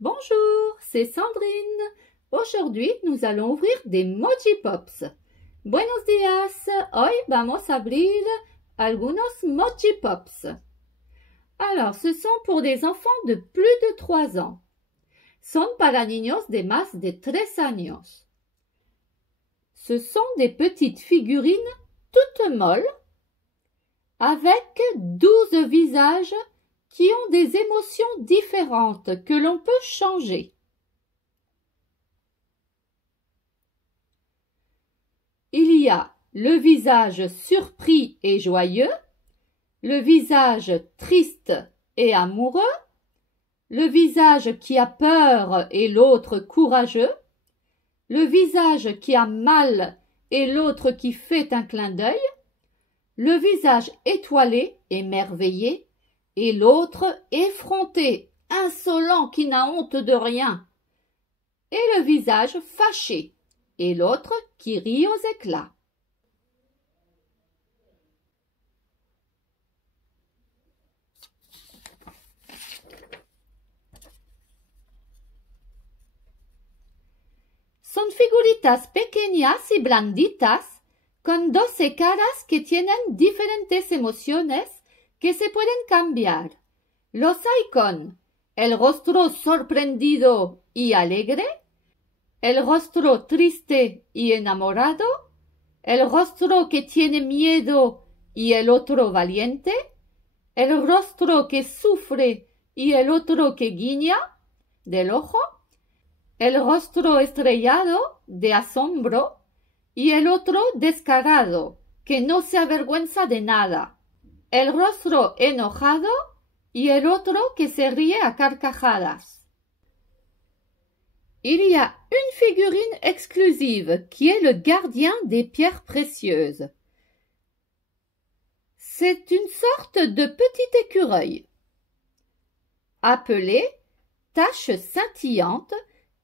Bonjour, c'est Sandrine. Aujourd'hui, nous allons ouvrir des Moji Pops. Buenos días. Hoy vamos a abrir algunos Moji Pops. Alors, ce sont pour des enfants de plus de 3 ans. Son para niños de más de 3 años. Ce sont des petites figurines toutes molles avec 12 visages qui ont des émotions différentes que l'on peut changer. Il y a le visage surpris et joyeux, le visage triste et amoureux, le visage qui a peur et l'autre courageux, le visage qui a mal et l'autre qui fait un clin d'œil, le visage étoilé, émerveillé, et l'autre effronté, insolent, qui n'a honte de rien, et le visage fâché, et l'autre qui rit aux éclats. Son figuritas pequeñas y blanditas, con 12 caras que tienen diferentes emociones que se pueden cambiar. Los hay con el rostro sorprendido y alegre, el rostro triste y enamorado, el rostro que tiene miedo y el otro valiente, el rostro que sufre y el otro que guiña del ojo, el rostro estrellado de asombro y el otro descarado que no se avergüenza de nada, el rostro enojado y el otro que se ríe a carcajadas. Il y a une figurine exclusive qui est le gardien des pierres précieuses. C'est une sorte de petit écureuil, appelé tache scintillante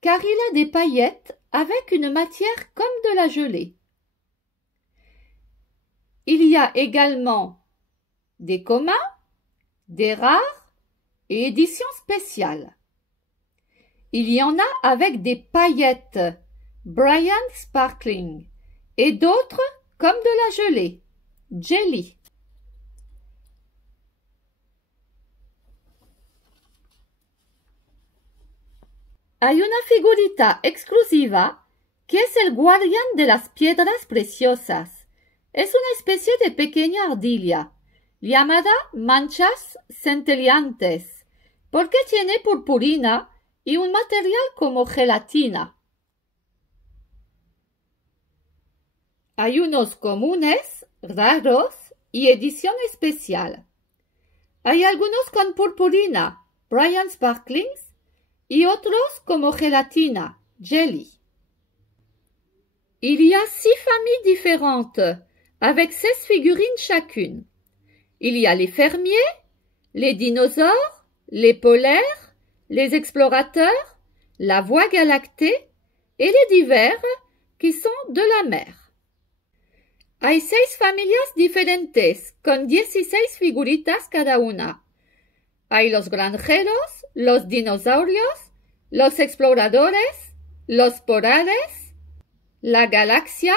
car il a des paillettes avec une matière comme de la gelée. Il y a également des communs, des rares et éditions spéciales. Il y en a avec des paillettes Brian Sparkling et d'autres comme de la gelée, Jelly. Hay una figurita exclusiva que es el guardián de las piedras preciosas. Es una especie de pequeña ardilla llamada manchas centelleantes, porque tiene purpurina y un material como gelatina. Hay unos comunes, raros y edición especial. Hay algunos con purpurina, Brian Sparklings, y otros como gelatina, Jelly. Il y a 6 familles différentes, avec 16 figurines chacune. Il y a les fermiers, les dinosaures, les polaires, les explorateurs, la voie galactée et les divers qui sont de la mer. Hay 6 familias diferentes, con 16 figuritas cada una. Hay los granjeros, los dinosaurios, los exploradores, los polares, la galaxia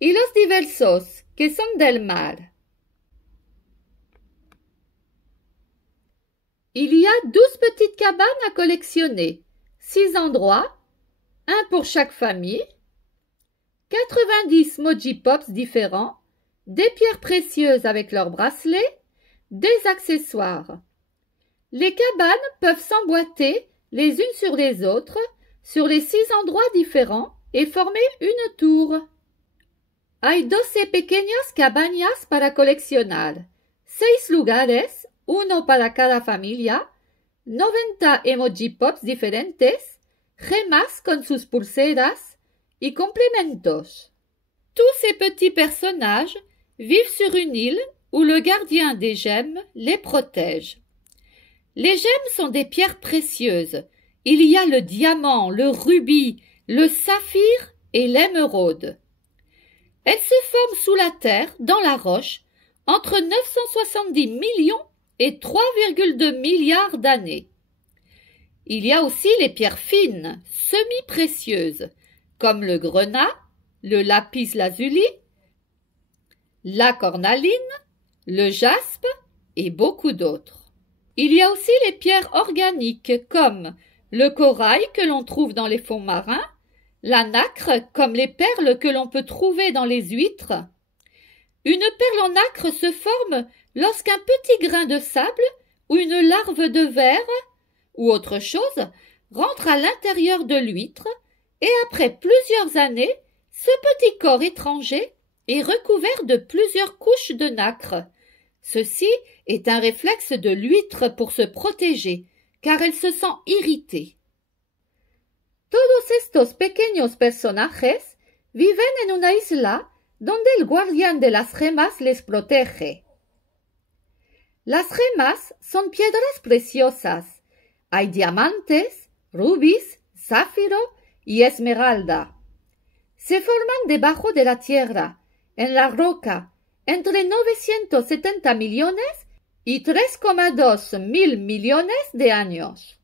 y los diversos, que son del mar. Il y a 12 petites cabanes à collectionner, 6 endroits, un pour chaque famille, 90 Moji Pops différents, des pierres précieuses avec leurs bracelets, des accessoires. Les cabanes peuvent s'emboîter les unes sur les autres sur les 6 endroits différents et former une tour. Hay 12 pequeñas cabañas para coleccionar, 6 lugares, uno para cada familia, 90 emoji pops diferentes, gemas con sus pulseras y complementos. Tous ces petits personnages vivent sur une île où le gardien des gemmes les protège. Les gemmes sont des pierres précieuses. Il y a le diamant, le rubis, le saphir et l'émeraude. Elles se forment sous la terre, dans la roche, entre 970 millions et 3,2 milliards d'années. Il y a aussi les pierres fines, semi-précieuses, comme le grenat, le lapis lazuli, la cornaline, le jaspe et beaucoup d'autres. Il y a aussi les pierres organiques comme le corail que l'on trouve dans les fonds marins, la nacre comme les perles que l'on peut trouver dans les huîtres. Une perle en nacre se forme lorsqu'un petit grain de sable ou une larve de verre ou autre chose rentre à l'intérieur de l'huître et après plusieurs années, ce petit corps étranger est recouvert de plusieurs couches de nacre. Ceci est un réflexe de l'huître pour se protéger, car elle se sent irritée. Todos estos pequeños personajes viven en una isla donde el guardián de las gemas les protege. Las gemas son piedras preciosas. Hay diamantes, rubíes, zafiro y esmeralda. Se forman debajo de la tierra, en la roca, entre 970 millones y 3,2 mil millones de años.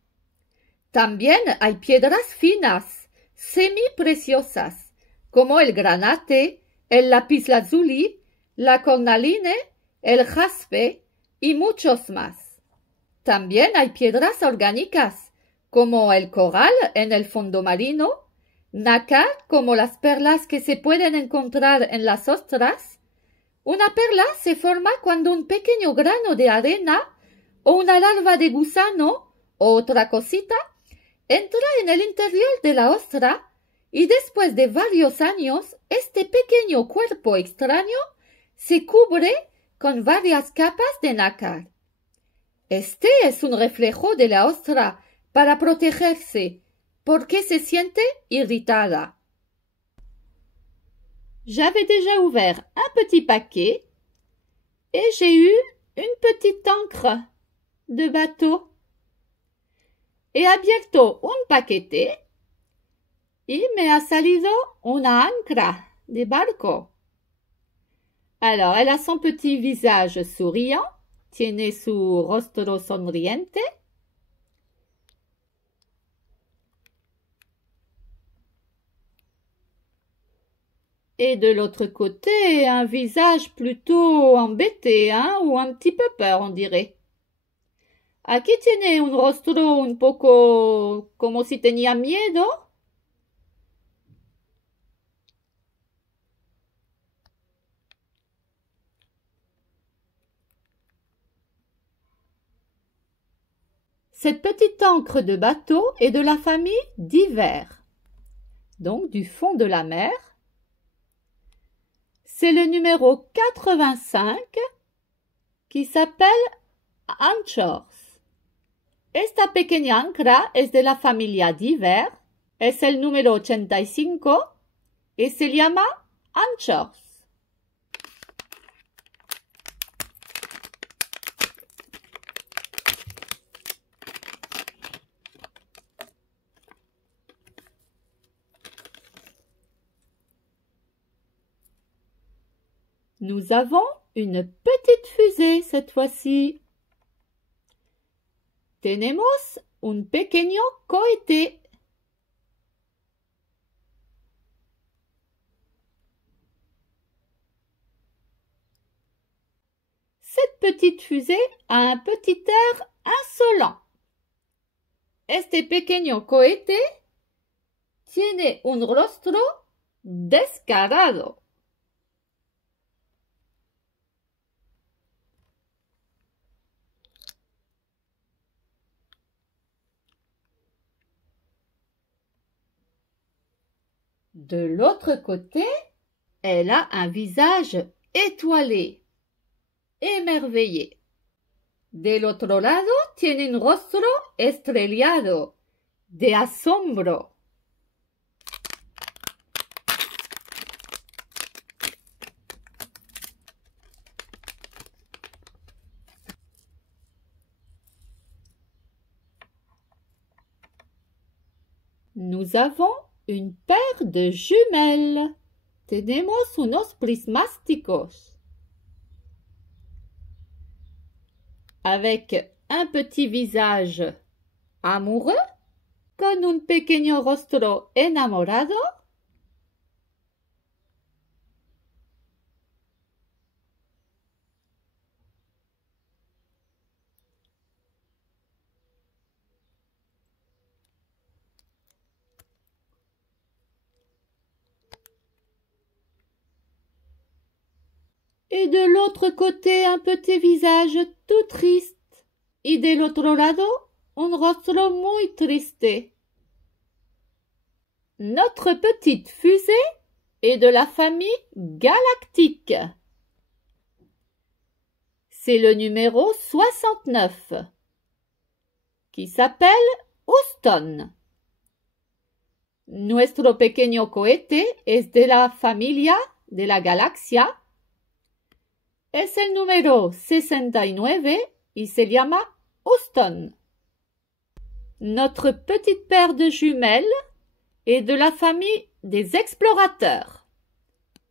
También hay piedras finas, semi-preciosas, como el granate, el lapislázuli, la cornaline, el jaspe y muchos más. También hay piedras orgánicas, como el coral en el fondo marino, nácar como las perlas que se pueden encontrar en las ostras. Una perla se forma cuando un pequeño grano de arena o una larva de gusano o otra cosita entra en el interior de la ostra y después de varios años este pequeño cuerpo extraño se cubre con varias capas de nácar. Este es un reflejo de la ostra para protegerse porque se siente irritada. J'avais déjà ouvert un petit paquet et j'ai eu une petite encre de bateau. He abierto un paquete y me ha salido una ancra de barco. Alors, elle a son petit visage souriant, tiene su rostro sonriente. Et de l'autre côté, un visage plutôt embêté, ou un petit peu peur, on dirait. Aquí tiene un rostro un poco como si tenía miedo. Cette petite encre de bateau est de la famille d'hiver, donc du fond de la mer. C'est le numéro 85 qui s'appelle Anchors. Esta pequeña ancra es de la familia d'hiver, es el número 85 y se llama Anchors. Nous avons une petite fusée cette fois-ci. Tenemos un pequeño cohete. Cette petite fusée a un petit air insolent. Este pequeño cohete tiene un rostro descarado. De l'autre côté, elle a un visage étoilé, émerveillé. Del otro lado tiene un rostro estrellado, de asombro. Nous avons une paire de jumelles. Tenemos unos prismásticos. Avec un petit visage amoureux con un pequeño rostro enamorado. Et de l'autre côté un petit visage tout triste. Y del otro lado un rostro muy triste. Notre petite fusée est de la famille galactique. C'est le numéro 69 qui s'appelle Houston. Nuestro pequeño cohete es de la familia de la galaxia. Es el número 69 y se llama Houston. Notre petite paire de jumelles est de la famille des explorateurs,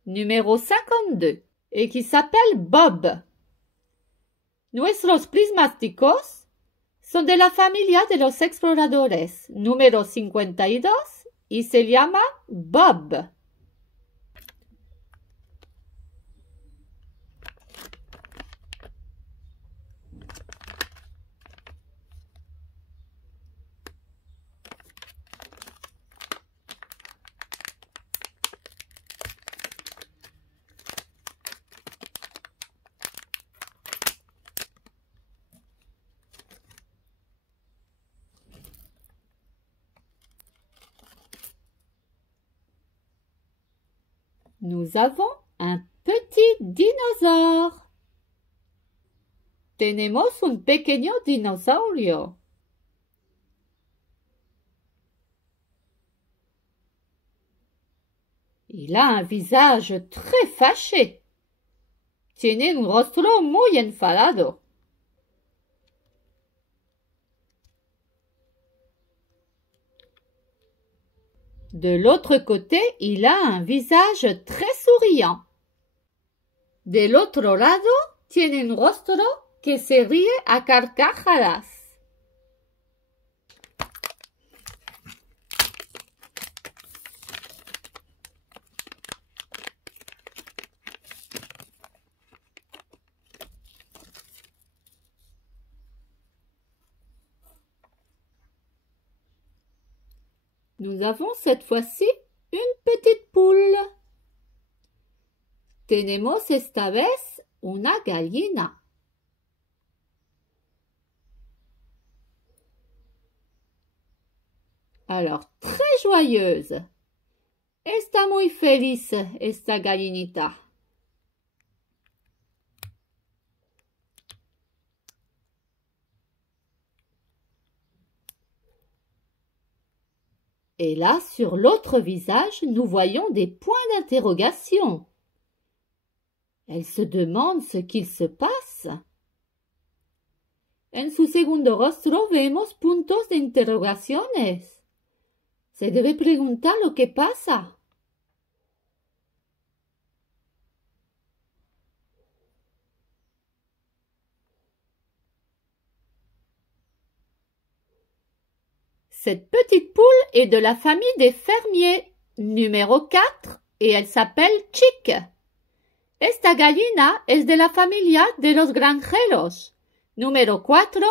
numéro 52, et qui s'appelle Bob. Nuestros prismáticos son de la familia de los exploradores, número 52, y se llama Bob. Nous avons un petit dinosaure. Tenemos un pequeño dinosaurio. Il a un visage très fâché. Tiene un rostro muy enfadado. De l'autre côté, il a un visage très souriant. Del otro lado, tiene un rostro que se ríe a carcajadas. Nous avons cette fois-ci une petite poule. Tenemos esta vez una gallina. Alors, très joyeuse. Está muy feliz esta gallinita. Et là, sur l'autre visage, nous voyons des points d'interrogation. Elle se demande ce qu'il se passe. En su segundo rostro vemos puntos de interrogaciones. Se debe preguntar lo que pasa. Cette petite poule est de la famille des fermiers, numéro 4, et elle s'appelle Chick. Esta gallina es de la familia de los granjeros. Número 4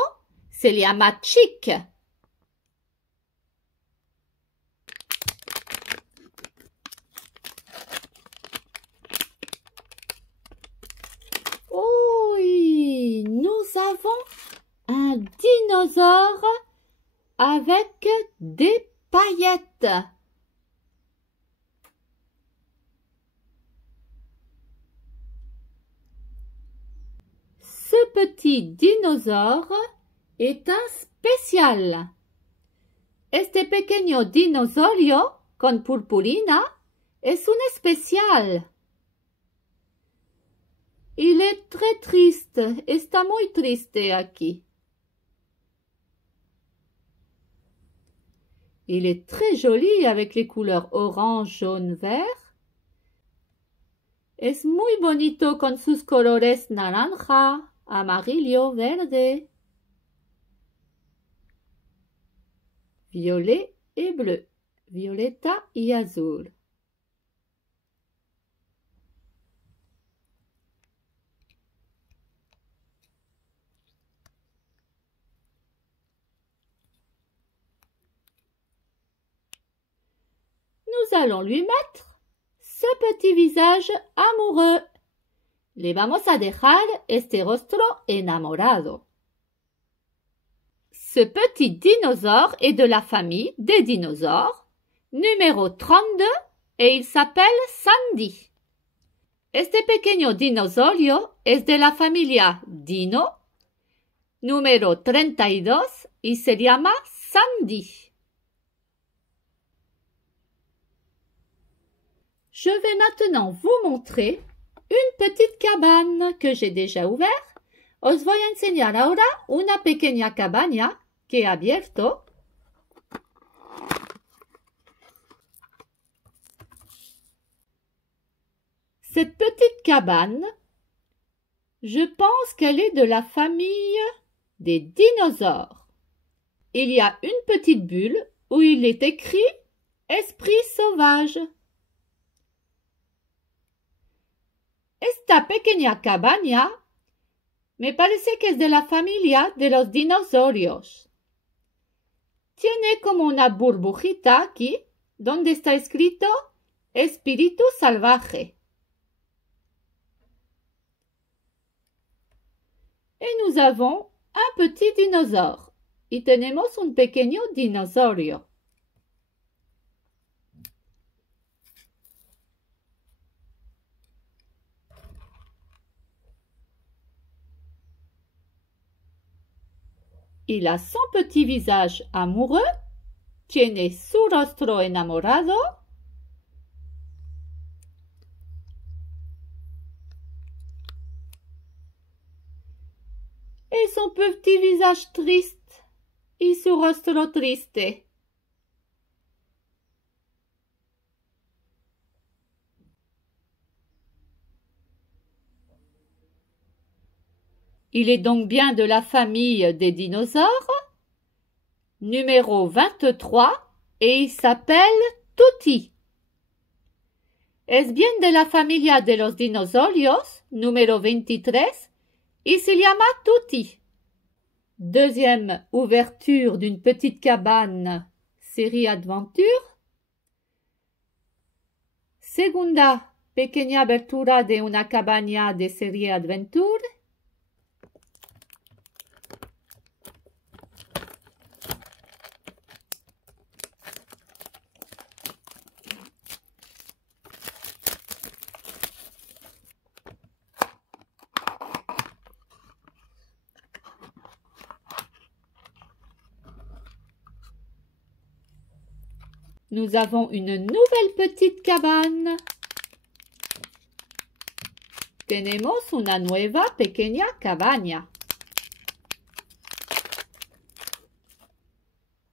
se llama Chick. Oui, nous avons un dinosaure avec des paillettes. Ce petit dinosaure est un spécial. Este pequeño dinosaurio con purpurina es un especial. Il est très triste, está muy triste aquí. Il est très joli avec les couleurs orange, jaune, vert. Es muy bonito con sus colores naranja, amarillo, verde. violet et bleu, violeta y azul. Nous allons lui mettre ce petit visage amoureux. Le vamos a dejar este rostro enamorado. Ce petit dinosaure est de la famille des dinosaures, numéro 32, et il s'appelle Sandy. Este pequeño dinosaurio es de la familia Dino, número 32, y se llama Sandy. Je vais maintenant vous montrer une petite cabane que j'ai déjà ouverte. Os voy a enseñar ahora una pequeña cabaña que he abierto. Cette petite cabane, je pense qu'elle est de la famille des dinosaures. Il y a une petite bulle où il est écrit « Esprit sauvage ». Esta pequeña cabaña me parece que es de la familia de los dinosaurios. Tiene como una burbujita aquí, donde está escrito Espíritu salvaje. Et nous avons un petit dinosaure. Y tenemos un pequeño dinosaurio. Il a son petit visage amoureux, tiene su rostro enamorado, et son petit visage triste, y su rostro triste. Il est donc bien de la famille des dinosaures, numéro 23, et il s'appelle Tutti. Es bien de la familia de los dinosaurios, numéro 23, y se llama Tutti. Deuxième ouverture d'une petite cabane, série Adventure. Segunda pequeña abertura de una cabaña de serie Adventure. Nous avons une nouvelle petite cabane. Tenemos una nueva pequeña cabaña.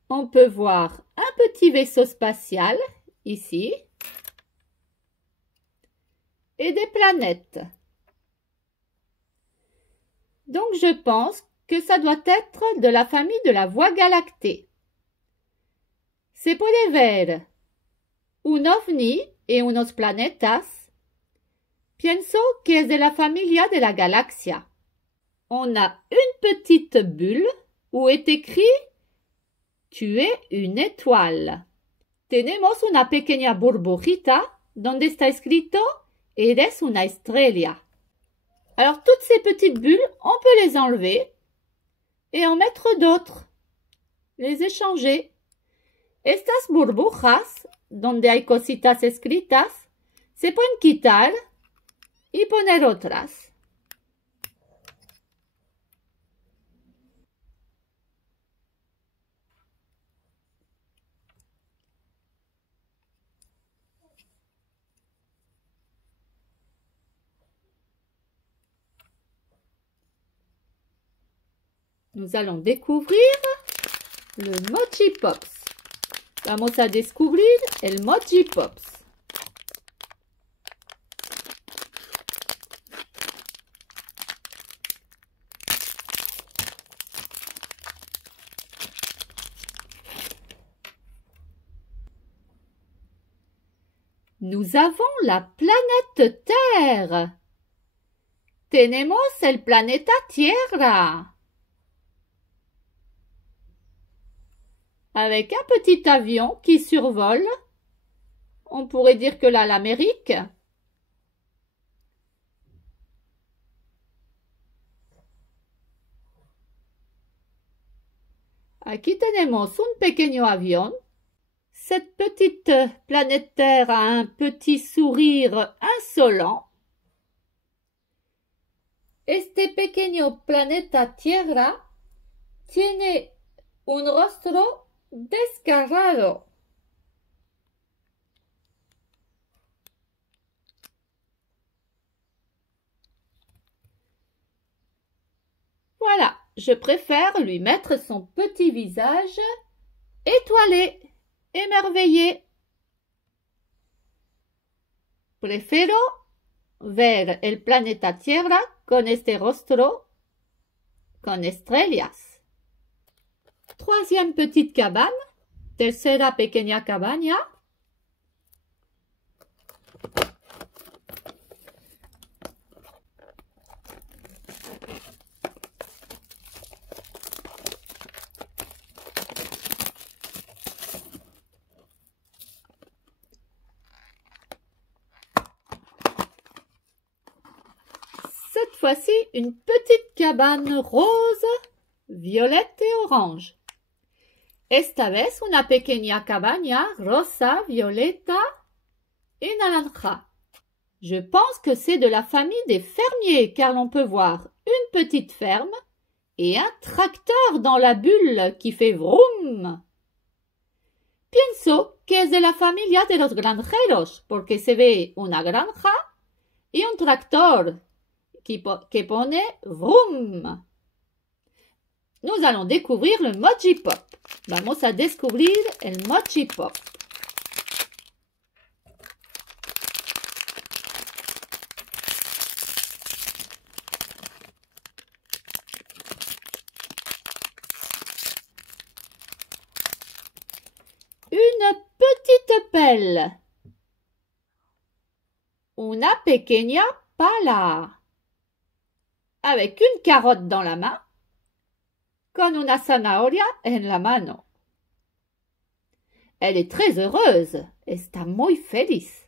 On peut voir un petit vaisseau spatial, ici, et des planètes. Donc je pense que ça doit être de la famille de la Voie galactée. Se puede ver un ovni y unos planetas. Pienso que es de la familia de la galaxia. On a une petite bulle où est écrit « Tu es une étoile ». Tenemos una pequeña burbujita donde está escrito « Eres una estrella ». Alors toutes ces petites bulles, on peut les enlever et en mettre d'autres. Les échanger. Estas burbujas, donde hay cositas escritas, se pueden quitar y poner otras. Nous allons découvrir le Mochi Pops. Vamos a descubrir el Mochi Pops. Nous avons la planète Terre. Tenemos el planeta Tierra. Avec un petit avion qui survole, on pourrait dire que là, l'Amérique. Aquí tenemos un pequeño avión. Cette petite planète Terre a un petit sourire insolent. Este pequeño planeta Tierra tiene un rostro descarado. Voilà, je préfère lui mettre son petit visage étoilé, émerveillé. Prefiero ver el planeta Tierra con este rostro con estrellas. Troisième petite cabane, tercera pequeña cabaña. Cette fois-ci, une petite cabane rose, violette et orange. Esta vez una pequeña cabaña rosa, violeta et naranja. Je pense que c'est de la famille des fermiers car l'on peut voir une petite ferme et un tracteur dans la bulle qui fait vroom. Pienso que es de la familia de los granjeros porque se ve una granja y un tractor que pone vroom. Nous allons découvrir le Mochi Pop. Vamos a descubrir el Mochi Pop. Une petite pelle. Una pequeña pala. Avec une carotte dans la main. Con una zanahoria en la mano. Elle est très heureuse. Está muy feliz.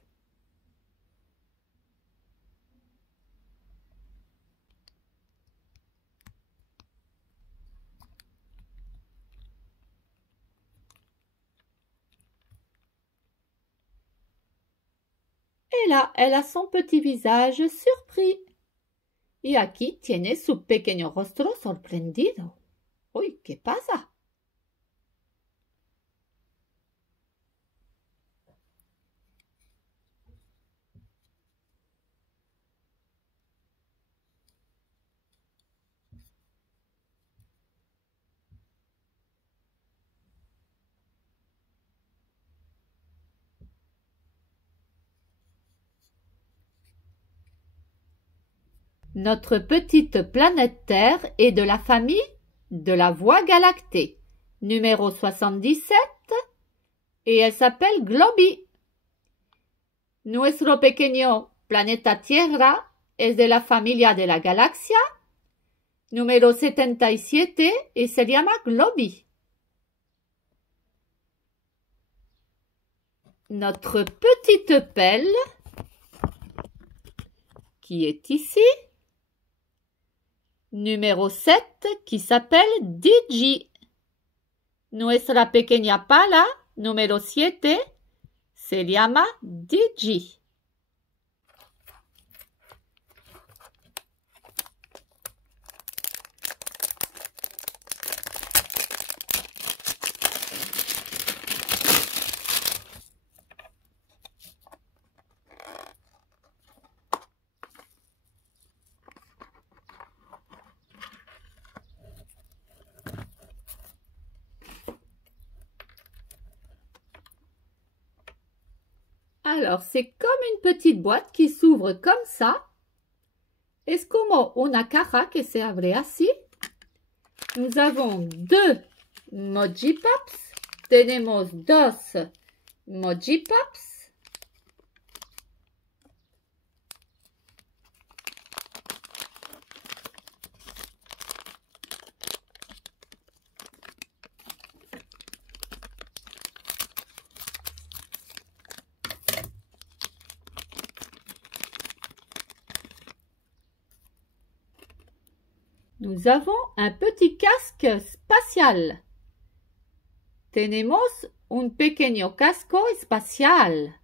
Et là, elle a son petit visage surpris. Y aquí tiene su pequeño rostro sorprendido. Uy, ¿qué pasa? Notre petite planète Terre est de la famille de la Voie galactée, numéro 77, et elle s'appelle Globi. Nuestro pequeño planeta Tierra es de la familia de la galaxia, numéro 77, et se llama Globi. Notre petite pelle, qui est ici, numéro 7, qui s'appelle Digi. Nuestra pequeña pala, numéro 7, se llama Digi. Alors, c'est comme une petite boîte qui s'ouvre comme ça. Es como una caja que se abre así. Nous avons deux Mochi Pops. Tenemos dos Mochi Pops. Nous avons un petit casque spatial. Tenemos un pequeño casco espacial.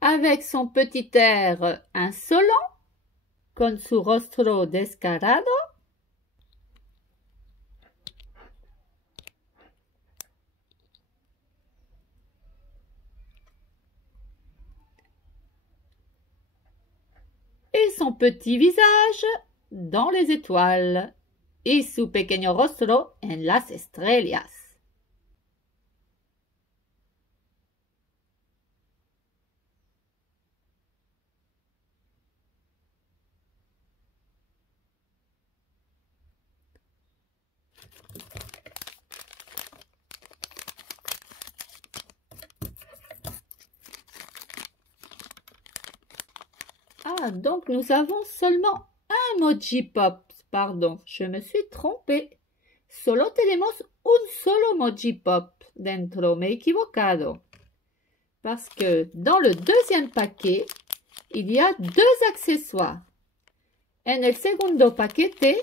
Avec son petit air insolent, con su rostro descarado, et son petit visage dans les étoiles, y su pequeño rostro en las estrellas. Ah, donc nous avons seulement un Mojipop. Pardon, je me suis trompée. Solo tenemos un solo Mojipop dentro, me he equivocado. Parce que dans le deuxième paquet, il y a deux accessoires. En el segundo paquete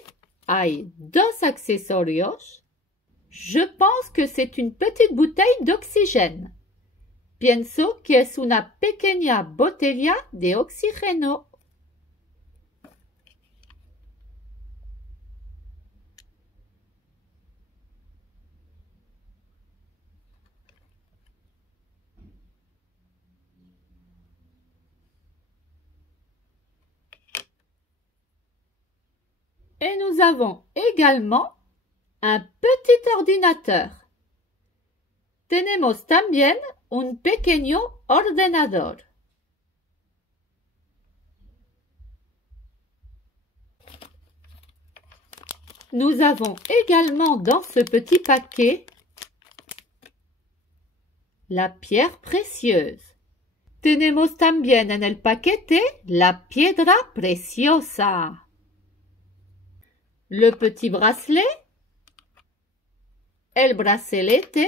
hay dos accesorios. Je pense que c'est une petite bouteille d'oxygène. Pienso que es una pequeña botella de oxígeno. Et nous avons également un petit ordinateur. Tenemos también un pequeño ordenador. Nous avons également dans ce petit paquet la pierre précieuse. Tenemos también en el paquete la piedra preciosa. Le petit bracelet, el bracelete,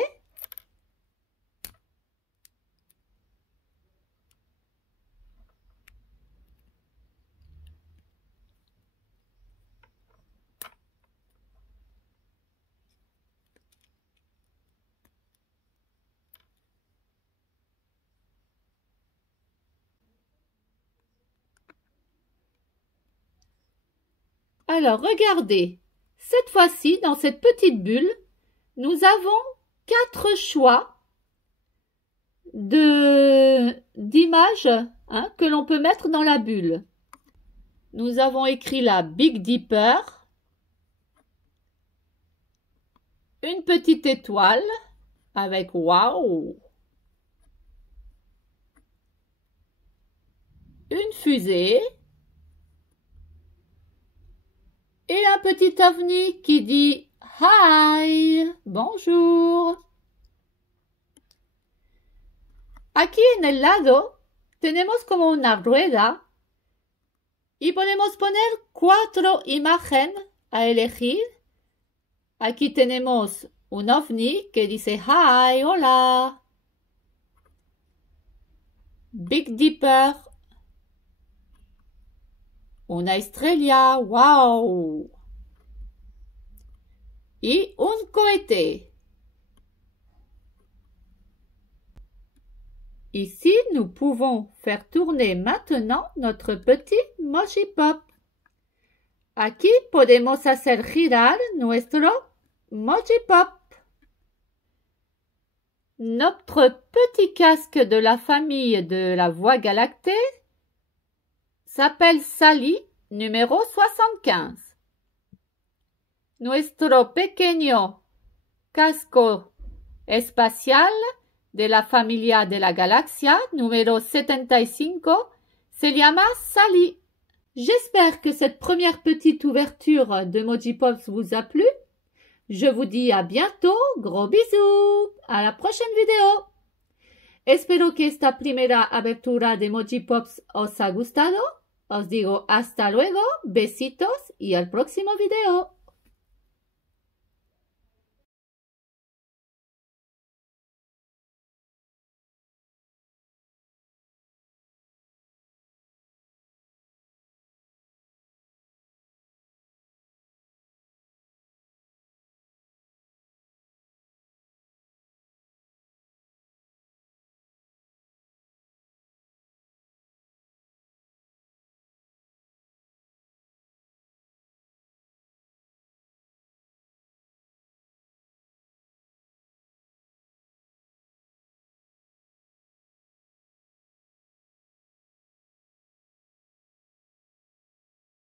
alors, regardez, cette fois-ci, dans cette petite bulle, nous avons 4 choix d'images que l'on peut mettre dans la bulle. Nous avons écrit la Big Dipper, une petite étoile avec waouh, une fusée, et un petit ovni qui dit « Hi !» Bonjour. Aquí en el lado tenemos como una rueda y podemos poner 4 imágenes a elegir. Aquí tenemos un ovni que dice Hi, hola. Big Dipper. Una estrella, wow. Y un cohete. Ici, nous pouvons faire tourner maintenant notre petit Mojipop. Aquí podemos hacer girar nuestro Mojipop. Notre petit casque de la famille de la Voie galactée s'appelle Sally, numéro 75. Nuestro pequeño casco espacial de la familia de la galaxia, numéro 75, se llama Sally. J'espère que cette première petite ouverture de Mojipops vous a plu. Je vous dis à bientôt, gros bisous, à la prochaine vidéo. Espero que esta primera abertura de Mojipops os ha gustado. Os digo hasta luego, besitos y al próximo video.